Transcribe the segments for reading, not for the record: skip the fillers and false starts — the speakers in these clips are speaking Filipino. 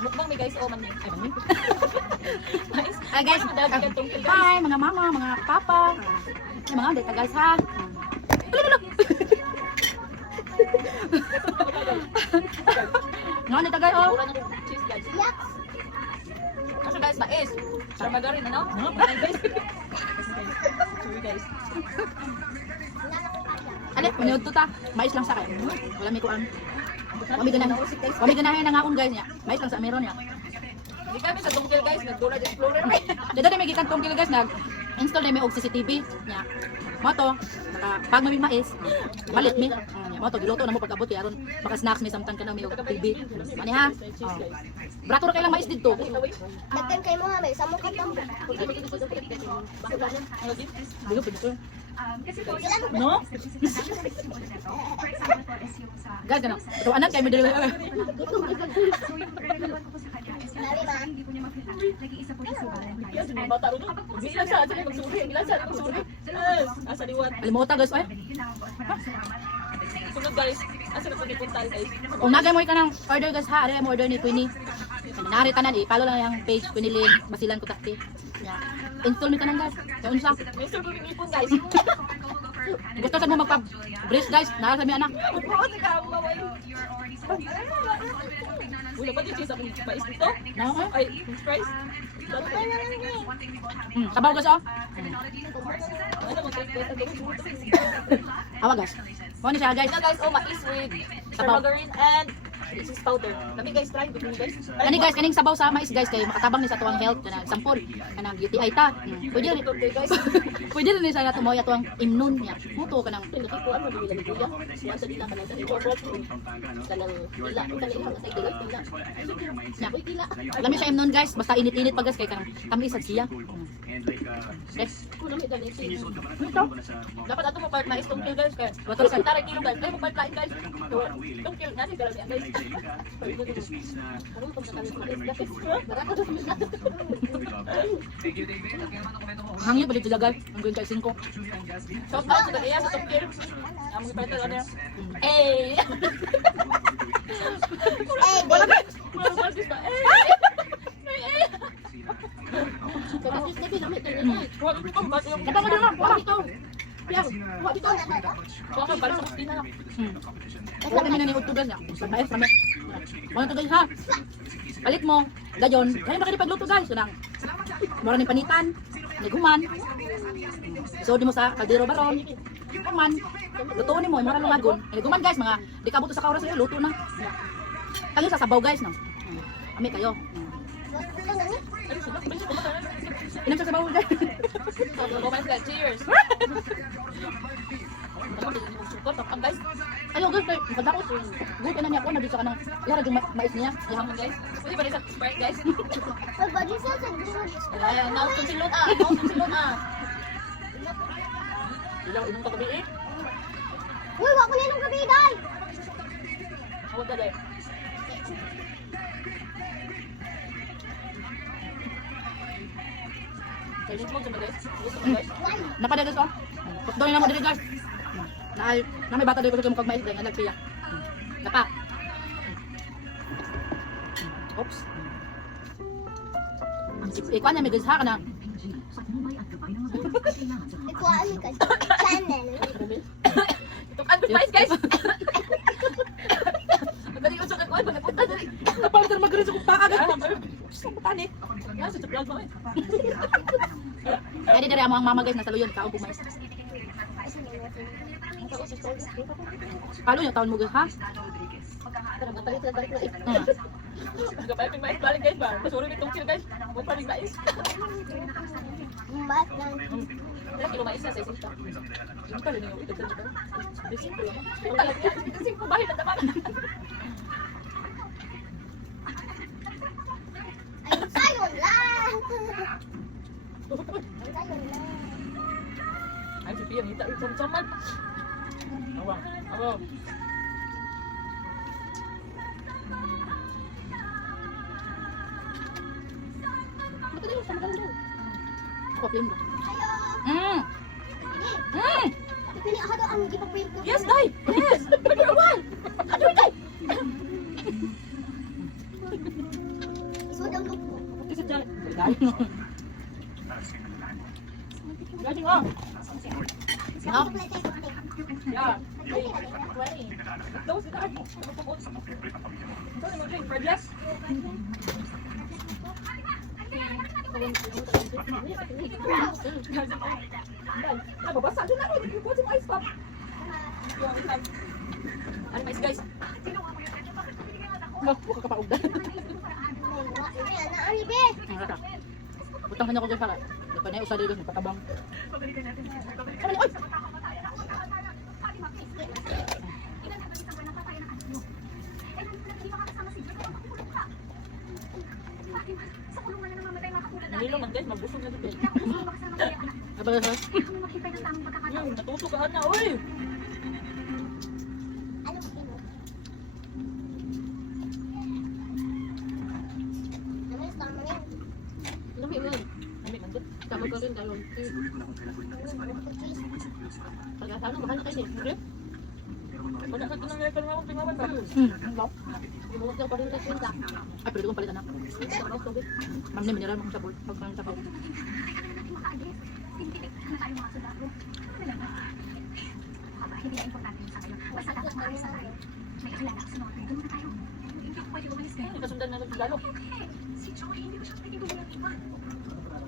Mukbang may guys, oh man ay man. Ay guys, hi mga mama, mga papa. Ay mga dito guys ha. Nga dito guys oh. Mura ng cheese guys. Kasi guys, mais. Sarmagarin, ano? Ay guys. Sorry guys. Ano, punyod to ta. Mais lang sa kay. Wala may kuan. Kami ganahin na nga akong guys niya. Mais lang sa meron niya. Hindi kami sa tungkil guys, nagdura di explorer. Dito na may gikan tungkil guys nag-install na may og CCTV niya. Mo to, pag may mais, balit mi. Mo to giluto na mo pag abot aron baka snacks may samtang kana may og TV. Mani ha. Brato ra kay lang mais didto. Dagkan kay mo ha, may samo ka pang. Dilo pud. No? Guys, ano? Ito anak kay medyo. Dali ba? Yes, may bata ron. Bilang sa sila magsuri, bilang sa magsuri. Asa liwat. Alimutan guys ay. Sunod guys, asa na pud punta guys. Kung nagay mo ka ng order guys ha, ari mo order ni Queenie. Nari tanan follow lang yung page Queenie Lynn, Basilan ko takti. Install mi tanan guys. Kay unsa? Mr. Cooking ipon guys. Gusto sa mo magpa-brace guys, naa sa mi anak. Buot ka maway. Wala ba dito sa mais dito? Nao ko? Ay, fries. Sabaw guys oh. Ano mo take Awa guys. Mo ni siya guys. Ito guys, oh mais with margarine and cheese powder. Kami guys try bigyan guys. Kani guys, kaning sabaw sa mais guys kay makatabang ni sa tuwang health kana example kanang UTI ta. Pwede rin guys. pwede rin sa nato mo tuwang immune niya. Muto kanang Pinakikuan mo dili lang kuya. Siya sa dila kanang sa corporate. Kanang ila kanang sa dila pila. niya. Lami siya immune guys, basta init-init pa guys kay kanang tamis sad siya. Yes. Kuno mi dali sa Ito. dapat ato mo part mais tungkil guys kay. Wato sa Tara kilo guys. Ay mo part lain guys. Tungkil nani dala guys. Karon kung sa kami guys. hangyo balik sila guys. Ang gawin kay 5. Shout out sa kanya sa tungkil. Ang mga pala ano. Eh. Wala guys. Wala guys ba? Eh. Kapatid na pinamit na yun. Huwag ito ba yung... Kapag mo din mo, wala ito. Yeah, huwag ito. Huwag ka balik sa kusina lang. Huwag kami na ni Utto guys niya. Bait kami. Mga to guys ha. Palit mo. Gayon. Kaya makilipagluto guys. Sunang. Mura ni panitan. Niguman. So di mo sa kaldero baron. Kuman. Lutuin mo. Mura lumagon. Niguman guys. Mga di kabuto sa kauras sa'yo. Luto na. Kami sa sabaw guys. No? Kami kayo. Inam sa sabaw guys. Cheers! Guys, Ayaw guys. Pagdakot. Good ka na niya ako. Nabisa ka ng yara yung mais niya. yaman guys. Pwede ba rin sa Sprite guys? Pag bagi sa siguro. Ayan, naon kong silot ah. Naon kong silot ah. Ilang inom ka gabi eh. Uy, wako na ng gabi, day! Huwag ka dahil. Silent mode sa mga guys. Gusto mo guys? Napada guys oh. Pagdoy na mo dili guys. Na may bata dito kasi mo kag mais din. Alag siya. Napa. Oops. Ikuan niya may guys ha ka na. Ikuhaan mo kasi. Channel. Ito kan guys guys. Dali usok ako ay pagpunta dali. Kapag na magrin sa kumpa agad. Gusto ko tani. Nasa sa vlog mo eh. Kaya dire ang mama guys nasa luyon kaon pumais. Palo yung taon mo guys ha? Tara balik na eh. Gapay mais balik guys ba. Masuro ni tungkil guys. Mo pa ring mais. Mat lang. Ilang kilo mais na sa isip. Yung pala niyo ito dito. Bisin ko lang. Bisin ko bahay na dapat. Ay, sayon lang! Ay, sayon lang. Ay si Pia kita sama-sama. Awang. Awang. Kopin mo. Ayaw! Mm. Pili ako daw ang gipaprint ko. Yes, Dai. Yes. Number one. Ano Dai? Kasi dyan. Galing ah. Ha? Yeah. Those that are mo drink for just. Nababasa doon ako. Yung po sa ice pop. Ano mais guys? Huwag ka kapaugdan. Utang ka niya ko dyan para. Di pa na yung usa dito, patabang. Ano oy! Nanilo man guys, magbusog na dito. Ano ba yun? Yung natutukahan na, oy! Lami mo yun. Nami man dito. Tama ko rin tayo. Pagkatano, mahal na kayo eh. Wala ka doon ang record mo, tingawan ba? Ibuhot daw pa rin tayo kwenta. Ay, pwede kong palitan na. Ma'am na, mineral mo kong sabol. Pagkain sa pag. Kasundan na lang lalo.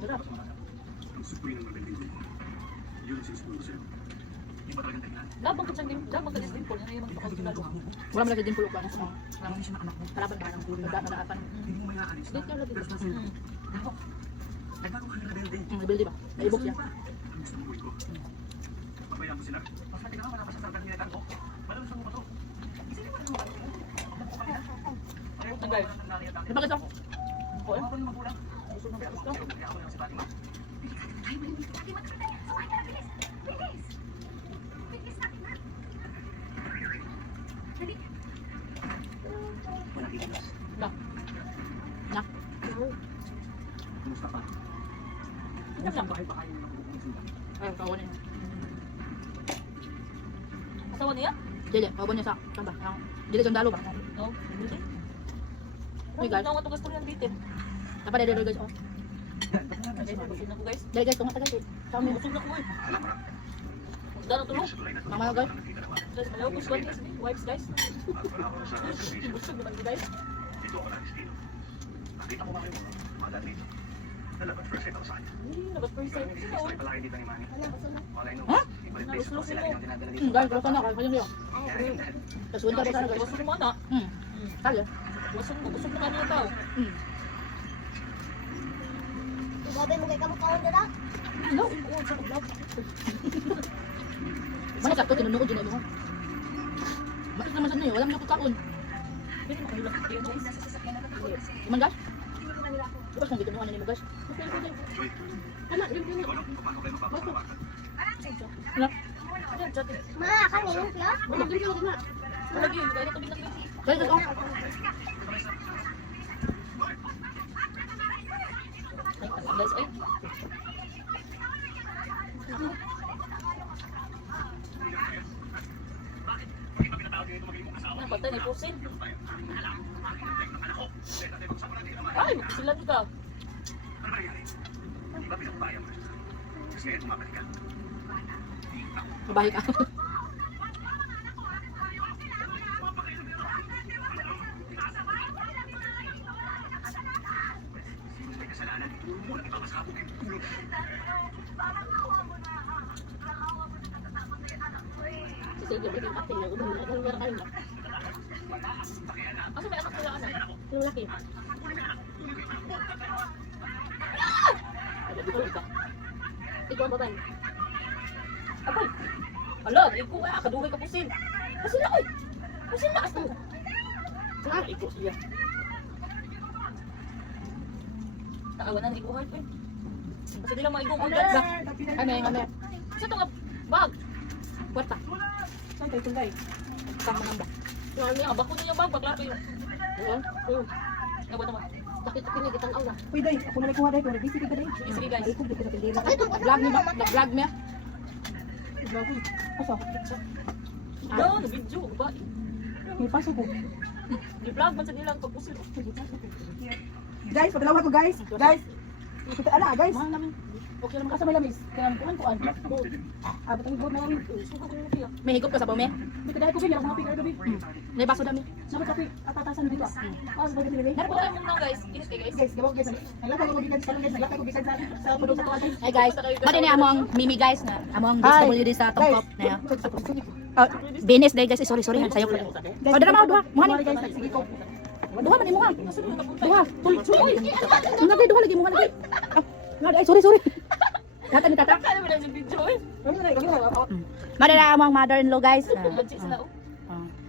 Sarap. Labang ka din, labang ka din po. Ano yung mga pakasyon lalo? Wala mo lagi din pulok ba? Kalaban ba ng tulog? Nadaapan. Dito yung lagi. Nabildi ba? Naibok siya. Ang guys. Di ba kasi ako? Ako eh. Gusto na gusto. Na. Na? Inom lang. Ay, kawan niya. Asawa niya? Dili, kawan niya sa kamba. Dili kang dalo ba? No. Hindi. Hey, guys. Ano nga ito gusto niyan bitin? Tapa na dito guys. Oh. Okay, busog na ko guys. Dili guys, kumat guys. Kami. Busog na ko eh. Dano tulog. Mama guys. Guys, malaw ko squad guys. Wipes guys. Busog naman ko guys. Dapat first time. Ha? Naluslusin mo. Guys, wala ka na. Kaya niyo. Tapos winter ba sana guys? Busog mo na. Kaya. Busog na kanina tao. Grabe mo kay kamukhaon dala. No. Mana sakto tinunog din mo. Bakit naman sa niyo? Wala mo kaon. Pwede mo kayo lang. Iman guys? Bukas nang gito mo ano ni mo guys? Ano? Ano? Ayan, chat eh. Ma, kanin siya. Lagi yun. Kaya ito binagay. Guys, ito. Ay, guys, ay. Patay na ipusin. Ay, magpisilan ka. Babae ka. Kasi hindi ko akin na ulo. Asa may anak nila anak? Yung laki. Ikaw ang babae. Apoy! Ala, ikaw ah, kadugay ka pusin. Pusin na oy! Pusin na kasi. Ah, ikaw siya. Nakawanan, ikaw heart eh. Kasi di lang mga ikaw ang ganda. Kame. Sa ito nga, bag. Kwarta. Saan tayo tulay? Tama nang ba? Yung ano yung bako na yung bag, bakla kayo. Oo. Nabot naman. Bakit pinigitang aw na? Uy, day, ako na nagkuha, day. Kung nag-busy ka, day. Sige guys. Ay, kung di ka napindira. Vlog niya ba? Vlog niya? Asa? No, na-video ko ba? May paso ko. Di-vlog man sa nilang pagpusin. Guys, padalawa ko guys. Guys. Kita ana guys. Mahal namin. Okay naman Asa may lamis? Kaya kuan kuan. Abot ang ibot na namin. may higop ka sa bome. Kita dahil ko kanya mga pika gabi. May baso dami. Sabi kape atatasan dito. Pas ba dito ni? Napunan mo na guys. Init kay guys. Guys, gawag guys. Naglakay ko gikan sa guys, naglakay ko gikan sa puno sa tuwan. Hey guys, madi ni among Mimi guys na among DSWD sa Tongkop na. Oh, Benes day guys, sorry sayo ko. Oh, dara mo duha. Muha ni. guys, sige ko. Duha man imo ha. Duha. Tuloy. Nga duha lagi mo lagi. Ah, ay sorry. Kata ni tata. Kaya mo na yung video eh. Madi na among mother-in-law guys. Budget sila oh.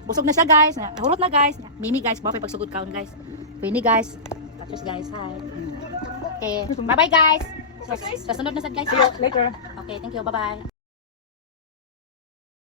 Busog na siya guys. Nahulot na guys. Mimi guys, baka pagsugod kaon guys. Winnie guys. Tapos guys, hi. Okay, bye-bye guys. Sa sunod na sad guys. See you later. Okay, thank you. Bye-bye.